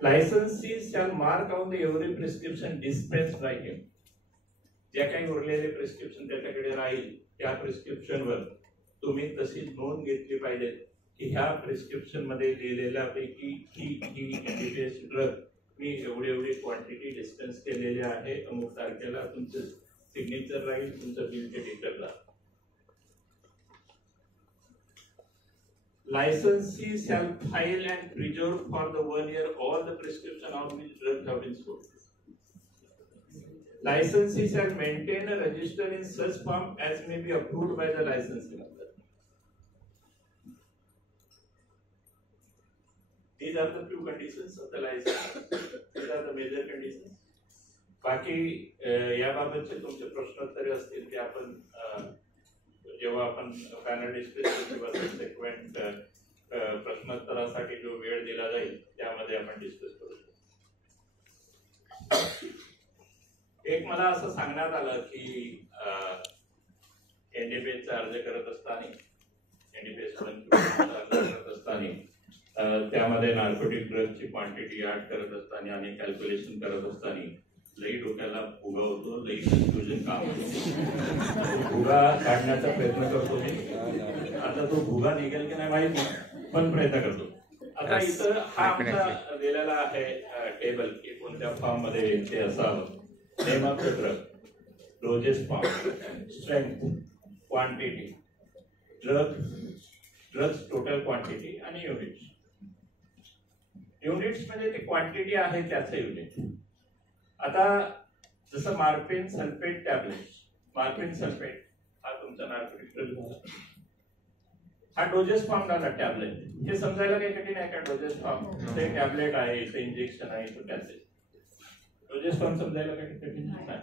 Licensee shall mark on the every prescription dispensed by him. जे काही उरलेले प्रिस्क्रिप्शन त्याच्याकडे राहील त्या प्रिस्क्रिप्शनवर तुम्ही तशी नोंद घेतली पाहिजे की ह्या प्रिस्क्रिप्शन मध्ये लिहिलेल्यापैकी ही एनडीपीएस ड्रग मी एवढी क्वांटिटी डिस्पेन्स केलेली आहे, अमुक तारखेला तुमचं सिग्नेचर राहील, तुमचं बिलचे डिटेल राहील. Licensee shall file and preserve for the 1 year all the prescription on which drugs have been sold. Licensee shall maintain a register in such form as may be approved by the licensing holder. These are the few conditions of the license. These are the major conditions. बाकी याबाबतचे तुमचे प्रश्नोत्तरे असतील ते आपण जेव्हा आपण panel discussion किंवा सबसिक्वेंट प्रश्नोत्तरासाठी जो वेळ दिला जाईल त्यामध्ये आपण डिस्कस करू शकतो. एक मला असं सांगण्यात आलं की एनडीपीएसचा अर्ज करत असताना एनडीपीएस अर्ज करत असताना त्यामध्ये नार्कोटिक ड्रगची क्वांटिटी ऍड करत असताना आणि कॅल्क्युलेशन करत असताना लई डोक्याला फुगा होतो, लई कन्फ्युजन काम होतो. फुगा काढण्याचा प्रयत्न करतो मी. आता तो फुगा निघेल की नाही माहित नाही, पण प्रयत्न करतो. आता इथं हा आमचा दिलेला आहे टेबल की कोणत्या फॉर्म मध्ये ते असावं. Name of the drug, doses form, strength, quantity, drugs total quantity आणि युनिट्स. युनिट्स म्हणजे ती क्वांटिटी आहे त्याचं युनिट. आता जसं morphine sulphate tablets, morphine sulphate हा तुमचा नार्कोटिक ड्रग झाला. हा डोजेस फॉर्म झाला टॅबलेट. हे समजायला काही कठीण आहे का? डोजेस फॉर्म ते टॅबलेट आहे, इथे इंजेक्शन आहे, तो टॅबलेट. डोजेस फॉर्म समजायला काही कठीण नाही.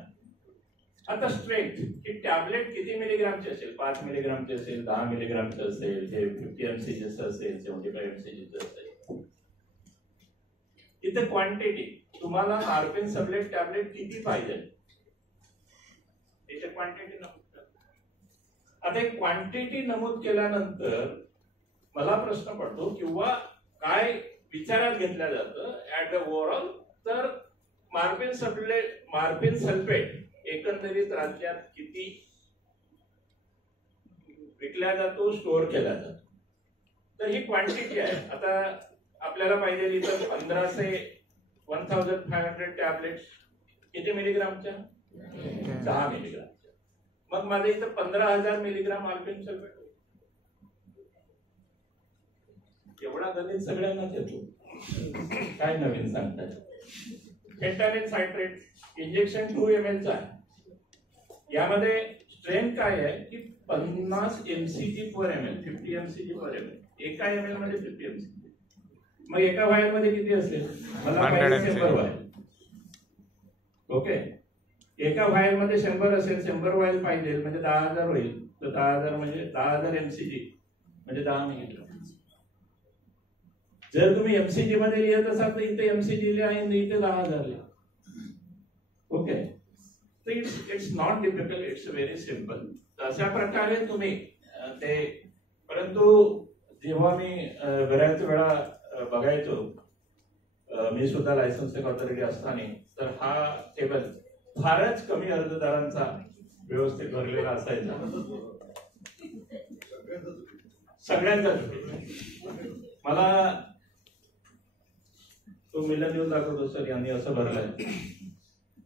आता स्ट्रेंथ, ही टॅबलेट किती मिलीग्रामची असेल? 5 मिलीग्रामची असेल, 10 मिलीग्रामची असेल, हे 50 mcg असेल, 75 mcg असेल. इथे क्वांटिटी तुम्हाला मार्फिन सल्फेट टॅबलेट किती पाहिजे त्याची क्वांटिटी नमूद करा. आता एक क्वांटिटी नमूद केल्यानंतर मला प्रश्न पडतो किंवा काय विचारात घेतल्या जातं ऍट द ओव्हरऑल, तर मार्फिन सल्फेट एकंदरीत राज्यात किती विकल्या जातो, स्टोअर केला जातो, तर ही क्वांटिटी आहे. आता आपल्याला पाहिजे इथं 1500 टॅबलेट्स किती मिलीग्रामच्या? 10 मिलीग्रामच्या. मग माझ्या इथं 15,000 मिलीग्राम मार्फिन सल्फेट. एवढा गणित सगळ्यांनाच येतो. काय नवीन सांगतात? फेंटानिल सायट्रेट इंजेक्शन 2 ml चा आहे. यामध्ये स्ट्रेंथ काय आहे की 50 mcg पर ml, 50 mcg पर ml. एका ml मध्ये 50 mcg. मग एका वायर मध्ये किती असेल? मला 100 पाहिजे mcg. 100 वायर. ओके, एका वायर मध्ये 100 असेल, 100 वायर पाहिजे म्हणजे 10,000 होईल. तर 10,000 म्हणजे 10,000 mcg म्हणजे 10 मिलीग्राम. जर तुम्ही एमसीजी मध्ये लिहित असाल तर इथे एमसीजी लिहा आणि इथे 10,000 लिहा. ओके, तर it's not difficult, it's very simple. अशा प्रकारे तुम्ही ते, परंतु जेव्हा मी बऱ्याच वेळा बघायचो, मी सुद्धा लायसन्सिंग ऑथॉरिटी असताना, तर हा टेबल फारच कमी अर्जदारांचा व्यवस्थित भरलेला असायचा. सगळ्यांचा मला तो मिलन येऊन दाखवतो, सर यांनी असं भरलंय,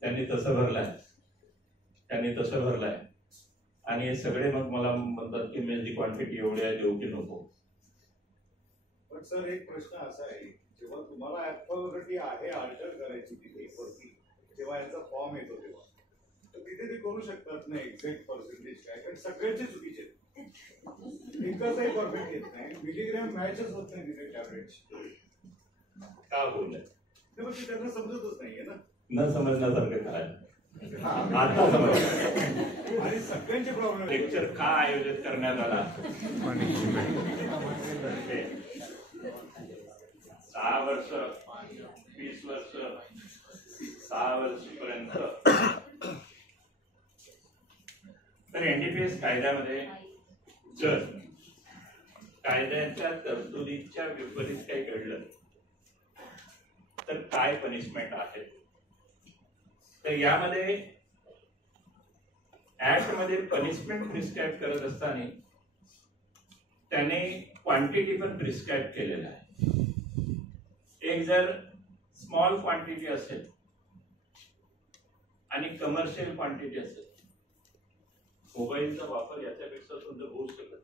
त्यांनी तसं भरलंय, त्यांनी तसं भरलंय, आणि हे सगळे मग मला म्हणतात की मिलची क्वांटिटी एवढी आहे, देऊ की नको. पण सर एक प्रश्न असा आहे, जेव्हा तुम्हाला ऍक्वालिटी आहे अल्टर करायची तिथे वरती, जेव्हा यांचा फॉर्म येतो तेव्हा, तर तिथे ते करू शकतात ना एक्झॅक्ट पर्सेंटेज काय, कारण सगळ्यांचे चुकीचे आहेत. एकचही परफेक्ट येत नाही, मिलीग्रॅम मॅचच होत नाही तिथे टॅब्लेटची. का बोलले ते मग ते त्यांना समजतच नाहीये ना. न समजण्यासारखं काय आता समज. आणि सगळ्यांचे प्रॉब्लेम लेक्चर का आयोजित करण्यात आला? 6 वर्ष, 20 वर्ष, 6 वर्षपर्यंत. तर एनडीपीएस कायद्यामध्ये जर कायद्याच्या तरतुदीच्या विपरीत काही घडलं तर काय पनिशमेंट आहे? तर यामध्ये ऍक्ट मध्ये पनिशमेंट प्रिस्क्राईब करत असताना त्याने क्वांटिटी पण प्रिस्क्राईब केलेला आहे. एक जर स्मॉल क्वांटिटी असेल आणि कमर्शियल क्वांटिटी असेल, मोबाईलचा वापर याच्यापेक्षा सुद्धा होऊ शकत.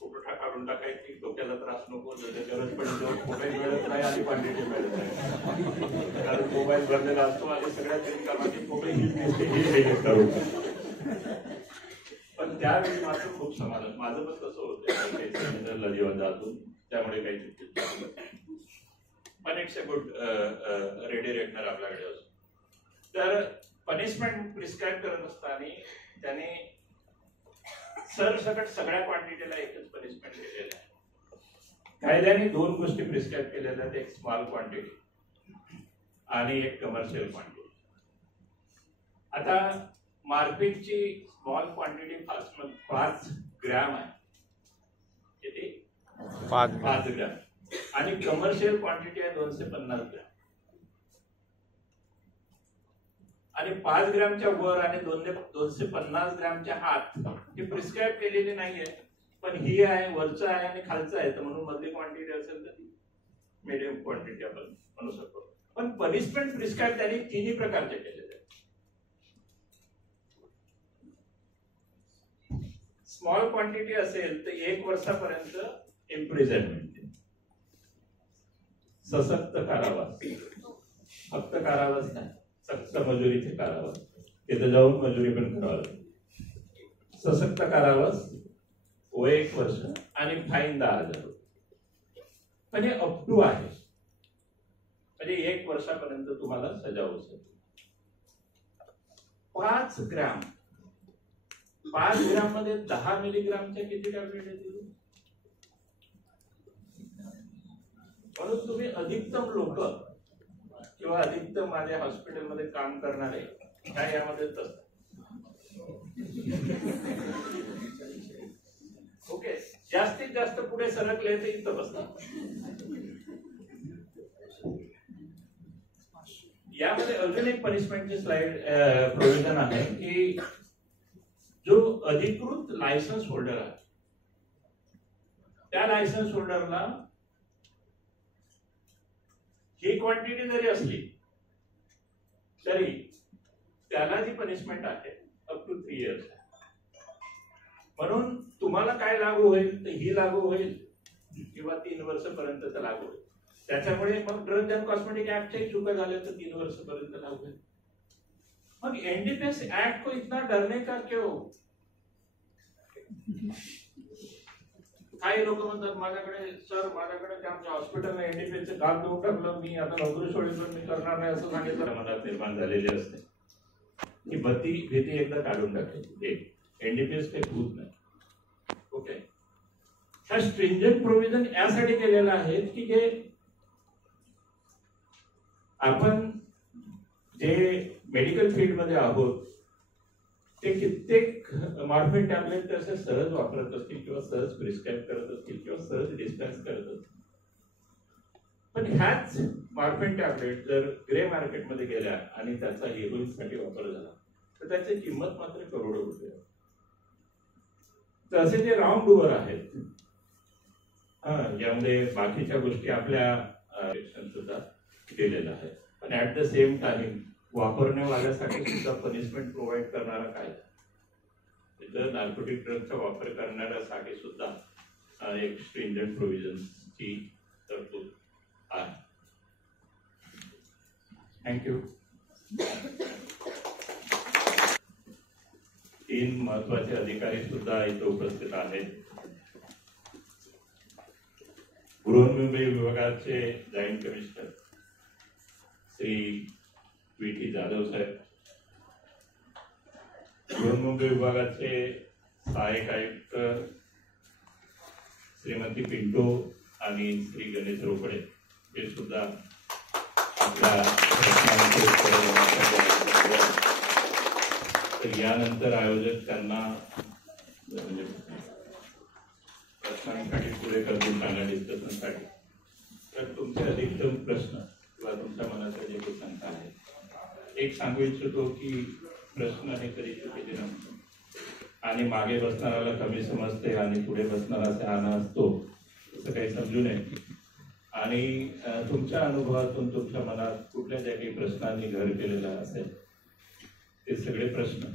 फोटो काढून टाकायची, डोक्याला त्रास नको, गरज पडेल मोबाईल मिळत नाही आणि क्वांटिटी मिळत नाही, कारण मोबाईल भरलेला असतो आणि सगळ्यात कामाची फोटो ही करू. पण त्यावेळी मात्र खूप समाधान. माझं पण तसं होतं जेव्हा जातो, त्यामुळे काही चुकी, पण इट्स अ गुड रेडी रेटनर आपल्याकडे असतो. तर पनिशमेंट प्रिस्क्राईब करत असताना त्याने सरसकट सगळ्या क्वांटिटीला एकच पनिशमेंट दिलेलं आहे. कायद्याने 2 गोष्टी प्रिस्क्राईब केलेल्या आहेत, एक स्मॉल क्वांटिटी आणि एक कमर्शियल क्वांटिटी. आता मार्केटची स्मॉल क्वांटिटी 5 ग्रॅम आहे. किती? 5 ग्रॅम. आणि कमर्शियल क्वांटिटी आहे 250 ग्रॅम. आणि 5 ग्रॅमच्या वर आणि 250 ग्रॅमच्या आत ही प्रिस्क्राईब केलेली नाहीये, पण ही आहे, वरचं आहे आणि खालचं आहे, तर म्हणून मधली क्वांटिटी असेल तर ती मिडियम क्वांटिटी आपण म्हणू शकतो. पण पनिशमेंट प्रिस्क्राईब त्यांनी 3 प्रकारचे केलेले आहेत. स्मॉल क्वांटिटी असेल तर 1 वर्षापर्यंत इम्प्रिझनमेंट, सशक्त कारावास, फक्त कारावास नाही, सक्त मजुरीचे कारावास, तिथे जाऊन मजुरी पण करावं लागते. सशक्त कारावास 1 वर्ष आणि फाईन 10,000 रुपये. पण हे अप टू आहे, म्हणजे 1 वर्षापर्यंत तुम्हाला सजा होऊ शकते. 5 ग्रॅम, 5 ग्रॅम मध्ये 10 मिलीग्रामच्या किती टॅब्लेट येतील? म्हणून तुम्ही अधिकतम लोक किंवा अधिकतम माझ्या हॉस्पिटलमध्ये काम करणारे काय यामध्येच असतात. ओके, जास्तीत जास्त पुढे सरकले ते इथं बसतात. यामध्ये अजून एक पनिशमेंटची स्लाइड प्रोव्हिजन आहे की जो अधिकृत लायसन्स होल्डर आहे त्या लायसन्स होल्डरला ही क्वांटिटी जरी असली तरी त्याला जी पनिशमेंट आहे अप टू 3 इयर्स आहे. म्हणून तुम्हाला काय लागू होईल तर ही लागू होईल किंवा 3 वर्षपर्यंत लागू होईल. त्याच्यामुळे मग ड्रग अँड कॉस्मेटिक ऍक्टच्याही चुका झाल्या तर 3 वर्षपर्यंत लागू होईल. मग एनडीपीएस एक्ट को इतना डरने का क्यों? काही लोक म्हणतात माझ्याकडे आमच्या हॉस्पिटलने एनडीपीएसचं काम देऊन टाकलं, मी आता नोकरी सोडली पण मी करणार नाही असं सांगितलं. मनात निर्माण झालेली असते ही भीती एकदा काढून टाकायची. एक एनडीपीएस काही भूत नाही. ओके, ह्या स्ट्रिंजंट प्रोव्हिजन यासाठी केलेलं आहे की जे आपण जे मेडिकल फील्ड मध्ये आहोत ते कित्येक मॉर्फिन टॅबलेट तसे सहज वापरत असतील किंवा सहज प्रिस्क्राईब करत असतील किंवा सहज डिस्पेन्स करत असतील. पण ह्याच मॉर्फिन टॅबलेट जर ग्रे मार्केटमध्ये गेल्या आणि त्याचा हेरोईनसाठी वापर झाला तर त्याची किंमत मात्र करोडो रुपये. तर असे जे राऊंड डुअर आहेत यामध्ये बाकीच्या गोष्टी आपल्या सुद्धा केलेल्या आहेत. पण ऍट द सेम टाइम वापरण्यावाल्यासाठी सुद्धा पनिशमेंट प्रोव्हाइड करणारा कायदा, नार्कोटिक ड्रगचा वापर करणाऱ्यासाठी सुद्धा एक स्ट्रिंजंट प्रोव्हिजन्सची तरतूद आहे. थँक्यू. 3 महत्वाचे अधिकारी सुद्धा इथे उपस्थित आहेत. बृहन्मुंबई विभागाचे joint commissioner Shri VT Jadhav Saheb, Brihanmumbai विभागाचे सहाय्यक आयुक्त श्रीमती पिंटो आणि श्री गणेश रोकडे हे सुद्धा आपल्या प्रश्नांचे उत्तर देण्यासाठी. तर यानंतर आयोजक त्यांना म्हणजे प्रश्नांसाठी पुढे करतील त्यांना डिस्कशनसाठी. तर तुमचे अधिकतम प्रश्न किंवा तुमच्या मनाच्या जे काही शंका आहेत, एक सांगू इच्छितो की प्रश्न हे कधी चुकीचे नसतो आणि मागे बसणाऱ्याला कमी समजते आणि पुढे बसणारा शहाणा असतो असं काही समजू नये. आणि तुमच्या अनुभवातून तुमच्या मनात कुठल्या ज्या काही प्रश्नांनी घर केलेला असेल ते सगळे प्रश्न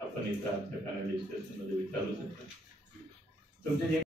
आपण इथं आमच्या पॅनल डिस्कशनमध्ये विचारू शकता. तुमचे जे